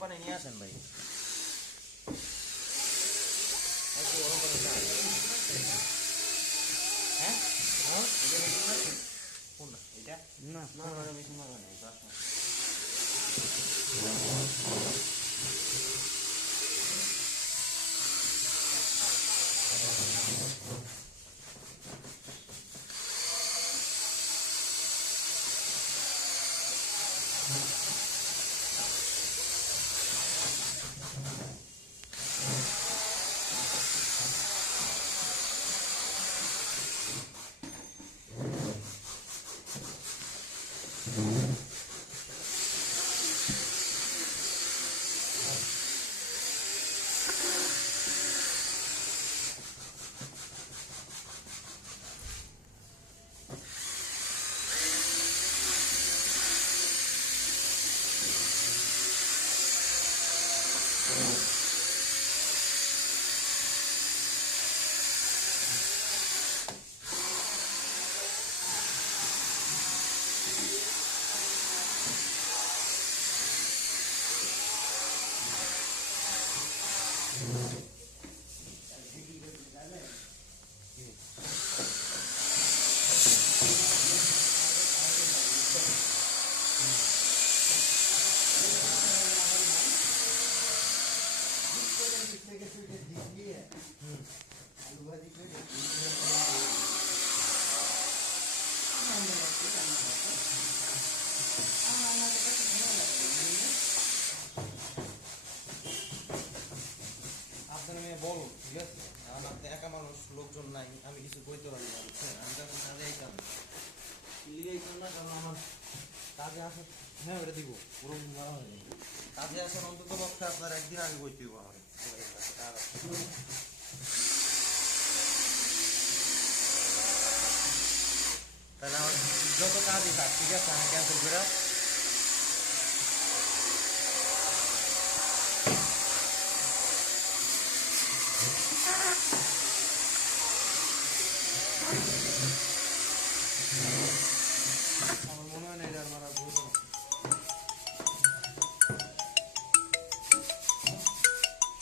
পানি নিয়ে আসেন ভাই গরম পানি। হ্যাঁ? এটা? না না, না, মারবে না, Amen. বলো ঠিক আছে? কারণ আপনি একা মানুষ লোকজন নাই আমি কিছু বইতে পারি না আমি তখন কাজে আইতাম লিগে আইতাম না কারণ আমার কাজে আসে হ্যাঁ ওটা দিব পুরো মারা হয়নি। কাজে আসার অন্তত পক্ষে আপনার একদিন আগে বইতে দিব আমার তাহলে আমার যত কাজই থাক ঠিক আছে? আমি ক্যান্সেল করে